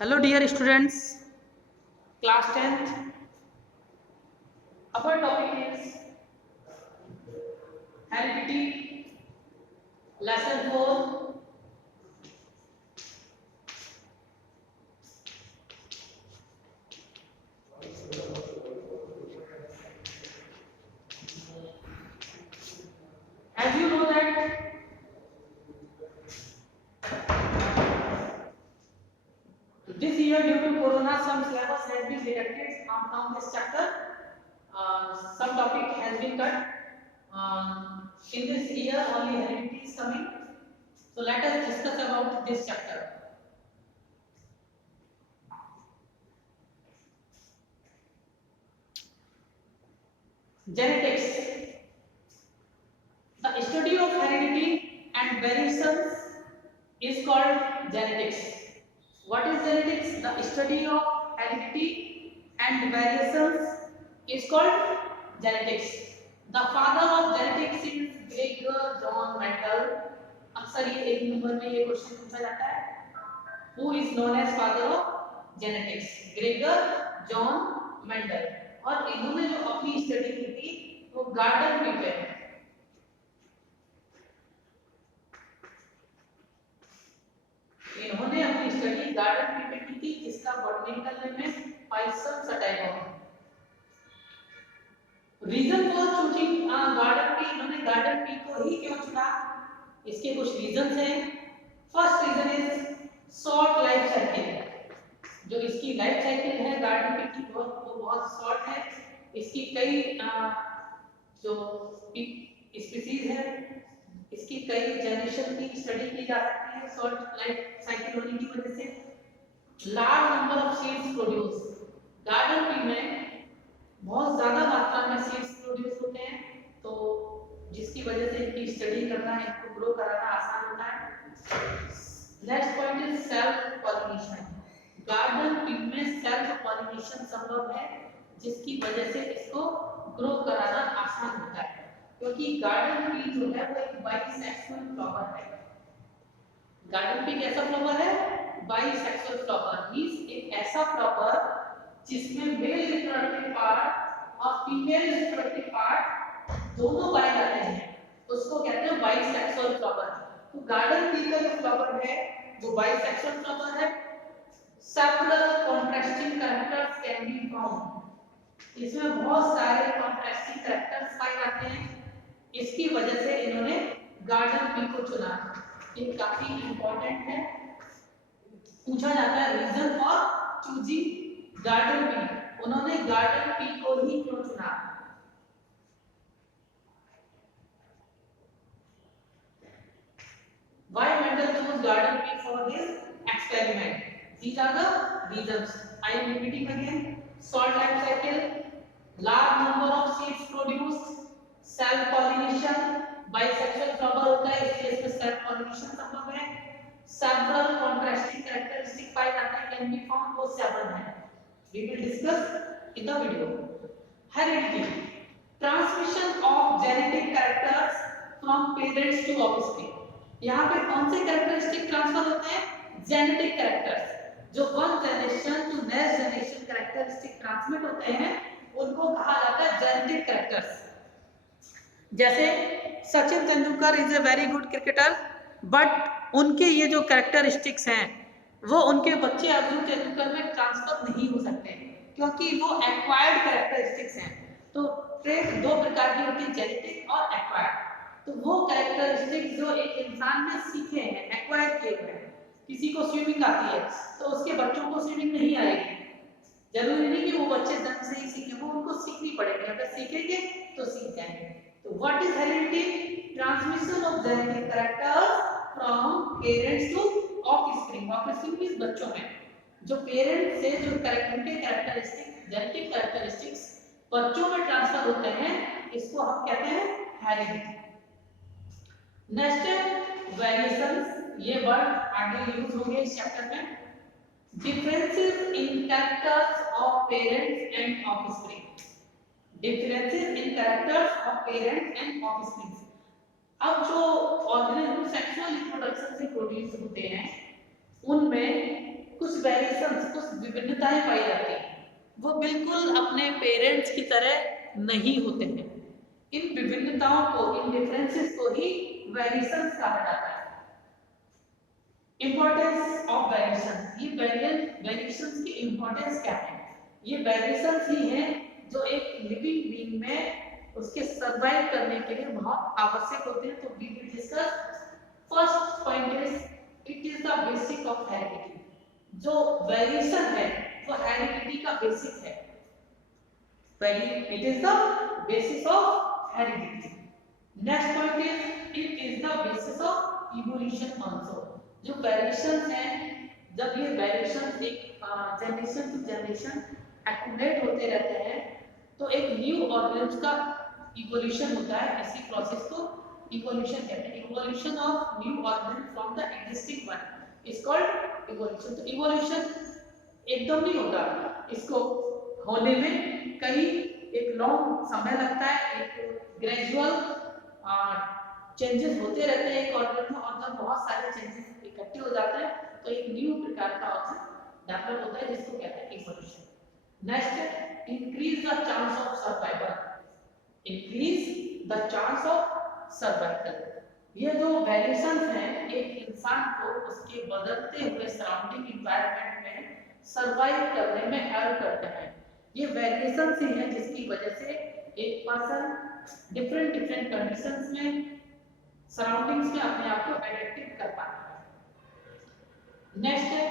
Hello dear students, class 10th. Our topic is heredity, lesson 4. As you know that this year due to corona some syllabus has been rejected from this chapter. Some topic has been cut. In this year only heredity is coming. So let us discuss about this chapter. Genetics. The study of heredity and variations is called genetics. What is genetics? The study of heredity and variations is called genetics. The father of genetics is Gregor John Mendel. अक्सर ये एक number में ये question पूछा जाता है. Who is known as father of genetics? Gregor John Mendel. और इन्होंने जो अपनी स्टडी की थी वो गार्डन पीपर. इन्होंने अपनी स्टडी गार्डन पीपर की थी जिसका बॉटनिकल नेम है पाइसम सटाइगम. Reason for choosing garden pea, इन्होंने गार्डन पी को ही क्यों चुना? इसके कुछ रीजंस हैं. First reason is short life cycle. जो इसकी लाइफ साइकिल है गार्डन पी की वो बहुत शॉर्ट है. इसकी कई जो स्पीसीज है इसकी कई जनरेशन की स्टडी की जा सकती है शॉर्ट लाइफ साइकिल होने की वजह से. Large number of seeds produce. Garden pea में बहुत ज्यादा मात्रा में सीड्स प्रोड्यूस होते हैं तो जिसकी वजह से इनकी स्टडी करना, इनको ग्रो कराना आसान होता है. Next point is self pollination. Garden pea में सेल्फ पॉलिनेशन संभव है जिसकी वजह से इसको ग्रो कराना आसान होता है क्योंकि गार्डन पी जो है वो एक बाइसेक्सुअल फ्लावर है. गार्डन पी कैसा फ्लावर है? Bisexual flower. मींस एक ऐसा फ्लावर जिसमें मेल रिप्रोडक्टिव पार्ट और फीमेल रिप्रोडक्टिव पार्ट दोनों पाए जाते हैं उसको कहते हैं बाइसेक्सुअल फ्लावर. तो गार्डन पी का जो फ्लावर है वो बाइसेक्सुअल फ्लावर है. Several contrasting characters can be found. इसमें बहुत सारे कॉन्ट्रास्टिंग कैरेक्टर्स पाए जाते हैं. इसकी वजह से इन्होंने गार्डन पी को चुना. ये काफी इंपॉर्टेंट है. पूछा जाता है reason for choosing garden pea. उन्होंने गार्डन पी को ही क्यों चुना? Why Mendel chose garden pea for his experiment? These are the reasons. I am repeating again. Short life cycle, large number of seeds produced, self pollination, bisexual flower होता है इसलिए इसमें self pollination संभव है. Several contrasting characteristics पाए जाते हैं can be found. वो 7 है. We will discuss in the video. Heredity, transmission of genetic characters from parents to offspring. यहाँ पे कौन से कैरेक्टरिस्टिक ट्रांसफर होते हैं? Genetic characters. जो one generation to next generation characteristic transmit होते हैं उनको कहा जाता है जेनेटिक कैरेक्टर्स. जैसे Sachin Tendulkar is a very good cricketer but उनके ये जो कैरेक्टरिस्टिक्स हैं वो उनके बच्चे अर्जुन तेंदुलकर में ट्रांसफर नहीं हो सकते क्योंकि वो एक्वायर्ड कैरेक्टरिस्टिक्स हैं. तो ट्रेट दो प्रकार की होती है, जेनेटिक और एक्वायर्ड. तो वो कैरेक्टरिस्टिक्स जो एक इंसान ने सीखे हैं, एक्वायर किए हुए हैं. किसी को स्विमिंग आती है तो उसके बच्चों को स्विमिंग नहीं आएगी. जरूरी नहीं कि वो बच्चे जन्म से ही सीखें, वो उनको सीखनी पड़ेगी. अगर सीखेंगे तो सीख जाएंगे. तो what is heredity? Transmission of genetic characters from parents to offspring. Offspring means बच्चों में. जो पेरेंट्स से जो उनके कैरेक्टरिस्टिक जेनेटिक कैरेक्टरिस्टिक्स बच्चों में ट्रांसफर होते हैं इसको हम कहते हैं हेरिडिटी. नेक्स्ट है वेरिएशंस. ये वर्ड आगे यूज होंगे इस चैप्टर में. Differences in characters of parents and offspring. Differences in characters of parents and offspring. अब जो ऑर्गेनिज्म सेक्सुअल रिप्रोडक्शन से प्रोड्यूस होते हैं उनमें कुछ वेरिएशंस, कुछ विभिन्नताएं पाई जाती हैं, वो बिल्कुल अपने पेरेंट्स की तरह नहीं होते हैं। इन विभिन्नताओं को, इन डिफरेंसेस को ही वेरिएशंस कहा जाता है। इंपॉर्टेंस ऑफ वेरिएशन, ये वेरिएशंस की इंपॉर्टेंस क्या है? ये वेरिएशंस ही हैं जो एक लिविंग बीइंग में उसके सर्वाइव करने के लिए बहुत आवश्यक होते हैं। तो we will discuss first point is it is the basic of heredity. जो वेरिएशन है वो हेरिडिटी का बेसिक है। It is the basis of heredity. Next point is it is the basis of evolution also. जो variation है, जब ये variation एक जनरेशन टू जनरेशन एक्यूमुलेट होते रहते हैं तो एक न्यू ऑर्गेनिज्म का इवोल्यूशन होता है। इसी प्रोसेस को इवोल्यूशन कहते हैं। Evolution of new organism from the existing one is called evolution. तो इवोल्यूशन एकदम नहीं होता, इसको होने में कहीं एक लॉन्ग समय लगता है, एक ग्रेजुअल चेंजेस होते रहते हैं एक ऑर्गेनिज्म में, और जब बहुत सारे चेंजेस इकट्ठे हो जाते हैं तो एक न्यू प्रकार का ऑर्गेनिज्म डेवलप होता है, जिसको कहते हैं इवोल्यूशन। नेक्स्ट है increase the chance of survival. Increase the chance of survival. ये जो वेरिएशंस हैं एक इंसान को उसके बदलते हुए सराउंडिंग एनवायरनमेंट में सर्वाइव करने में हेल्प करते हैं। ये वेरिएशंस ही हैं जिसकी वजह से एक पर्सन डिफरेंट डिफरेंट कंडीशंस में, सराउंडिंग्स में अपने आप को एडेप्ट कर पाता है। नेक्स्ट है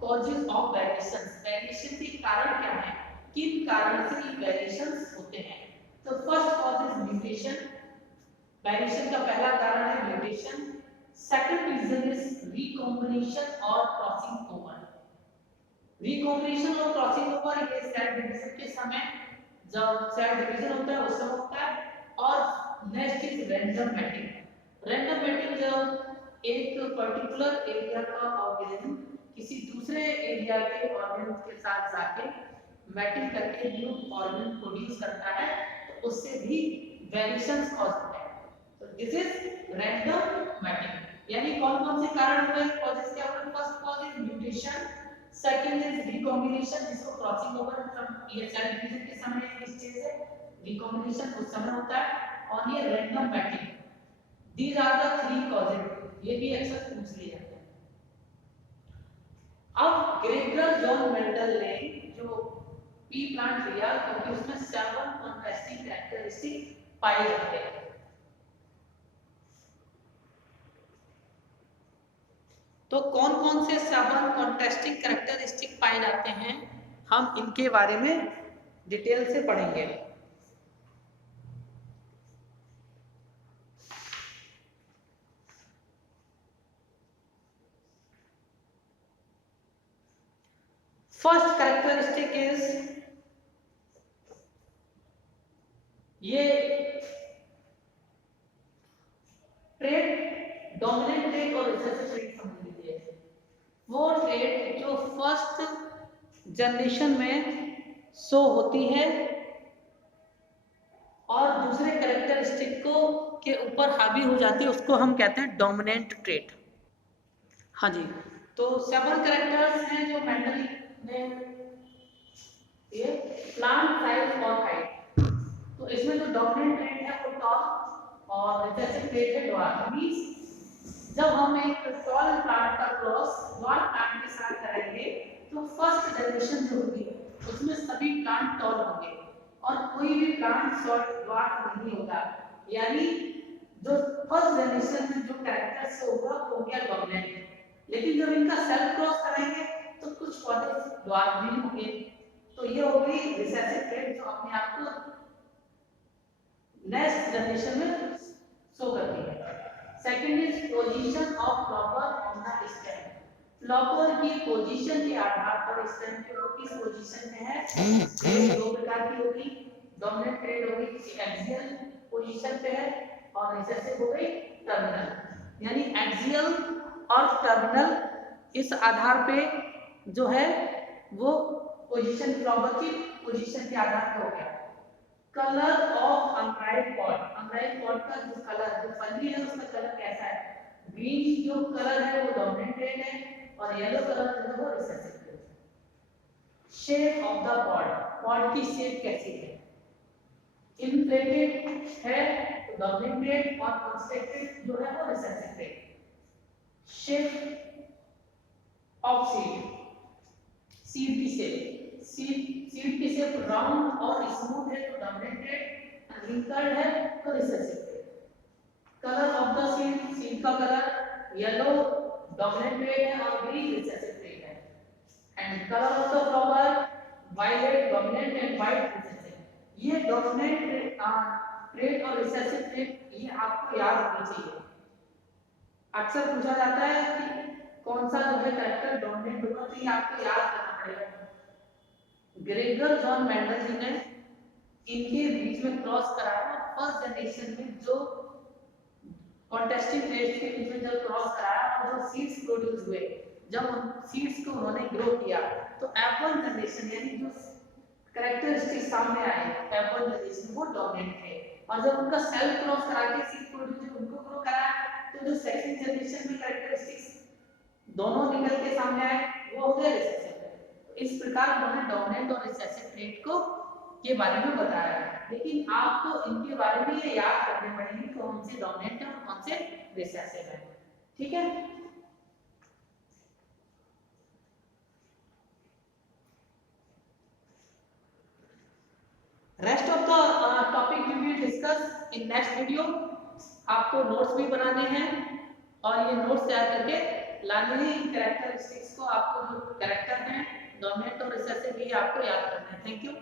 कॉजेस ऑफ वेरिएशंस। वेरिएशन के कारण क्या है, किन कारण से ये वेरिएशंस होते हैं? तो first cause is mutation. Variation का पहला कारण है mutation. Second reason is recombination और क्रॉसिंग ओवर। रिकॉम्बिनेशन और क्रॉसिंग ओवर ये सेल डिवीजन के समय, जब सेल डिवीजन होता है उस समय होता है। और next is random mating. Random mating जब एक पर्टिकुलर एरिया का ऑर्गेनिज्म किसी दूसरे एरिया के ऑर्गेनिज्म के साथ जाके मैटिंग करके न्यू ऑर्गेनिज्म प्रोड्यूस करता है, तो उससे भी वेरिएशंस कॉज होते हैं। तो दिस इज रैंडम मैटिंग। यानी कौन-कौन से कारण हुए, कॉजेस क्या हुए? First cause is mutation, second is recombination जिसको क्रॉसिंग ओवर फ्रॉम ये सेल डिवीजन के समय इस चीज से रिकॉम्बिनेशन उस समय होता है, और ये random mating. These are the three causes. ये भी अक्सर पूछ लिया जाता है। अब ग्रेगर जॉन मेंडल ने जो पी प्लांट लिया क्योंकि उसमें 7 कॉन्ट्रास्टिंग कैरेक्टरिस्टिक पाए जाते हैं। तो कौन-कौन से 7 कॉन्ट्रास्टिंग कैरेक्टरिस्टिक पाए जाते हैं, हम इनके बारे में डिटेल से पढ़ेंगे। फर्स्ट कैरेक्टरिस्टिक इज ये ट्रेड, डोमिनेंट ट्रेड और रिसेसिव ट्रेड समझ लीजिए। वो ट्रेड जो फर्स्ट जनरेशन में शो होती है और दूसरे कैरेक्टरिस्टिक को के ऊपर हावी हो जाती है, उसको हम कहते हैं डोमिनेंट ट्रेड। हाँ जी, तो 7 कैरेक्टर्स हैं जो मेंडल ने ये प्लांट साइज और हाइट। तो इसमें जो डोमिनेंट ट्रेड है वो टॉल और रिसेसिव ट्रेड है ड्वार्फ। मींस जब हम एक टॉल प्लांट का क्रॉस ड्वार्फ प्लांट के साथ करेंगे तो फर्स्ट जनरेशन जो होगी उसमें सभी प्लांट टॉल होंगे और कोई भी प्लांट शॉर्ट ड्वार्फ नहीं होगा। यानी जो फर्स्ट जनरेशन में जो कैरेक्टर से होगा वो गया डोमिनेंट। लेकिन जब इनका सेल्फ क्रॉस करेंगे तो कुछ पौधे ड्वार्फ भी होंगे। तो ये हो गई रिसेसिव ट्रेड जो अपने आप को नेक्स्ट जनरेशन में शो करती है। Second is position of flower on the stem. Flower की पोजीशन के आधार पर स्टेम के वो किस पोजीशन में है, ये दो प्रकार की होगी। डोमिनेंट ट्रेड होगी किसी एक्सियल पोजीशन पे है और रिसेसिव हो गई टर्मिनल। यानी एक्सियल और टर्मिनल इस आधार पे जो है वो पोजीशन फ्लावर की पोजीशन के आधार पर हो गया। Colour of unripe pot. Unripe pot का जो कलर, जो फली है उसका कलर कैसा है? ग्रीन जो कलर है वो डोमिनेंट ट्रेड है और येलो कलर जो है वो recessive. Of the pod, pod की शेप कैसी है, इन्फ्लेटेड है तो डोमिनेंट ट्रेट, और कंस्ट्रक्टेड जो है वो recessive trait. Shape of seed, seed की शेप, सीड की शेप राउंड और स्मूथ है तो डोमिनेंट ट्रेट, रिंकल्ड है तो recessive trait. Colour of the seed, seed का कलर येलो डोमिनेंट ट्रेट है और ग्रीन रिसेसिव ट्रेट है। And colour of the flower violet dominant and white recessive. ये डोमिनेंट ट्रेट और रिसेसिव ट्रेट ये आपको याद होनी चाहिए। अक्सर पूछा जाता है कि कौन सा जो है कैरेक्टर डोमिनेंट होगा, तो ये आपको याद करना पड़ेगा। ग्रेगर जॉन मेंडल जी ने इनके बीच में क्रॉस कराया, फर्स्ट जनरेशन में जो कॉन्टेस्टिंग ट्रेड्स के बीच में जब क्रॉस कराया और जो सीड्स प्रोड्यूस हुए, जब उन सीड्स को उन्होंने ग्रो किया तो F1 जनरेशन यानी जो कैरेक्टरिस्टिक सामने आए F1 जनरेशन वो डोमिनेंट थे, और जब उनका सेल क्रॉस करा के सीड प्रोड्यूस उनको ग्रो कराया तो जो सेकंड जनरेशन में कैरेक्टरिस्टिक्स दोनों निकल के सामने आए वो हो गए रिसेसिव। इस प्रकार उन्होंने डोमिनेंट और रिसेसिव ट्रेट को के बारे में बताया है, लेकिन आपको इनके बारे में ये याद करने पड़ेंगे कौन से डोमिनेंट है और कौन से रिसेसिव है। ठीक है, rest of the topic we will discuss in next video. आपको नोट्स भी बनाने हैं और ये नोट्स तैयार करके लाने हैं। कैरेक्टरिस्टिक्स को आपको जो कैरेक्टर हैं डोमिनेंट और रिसेसिव ये आपको याद करना है। Thank you.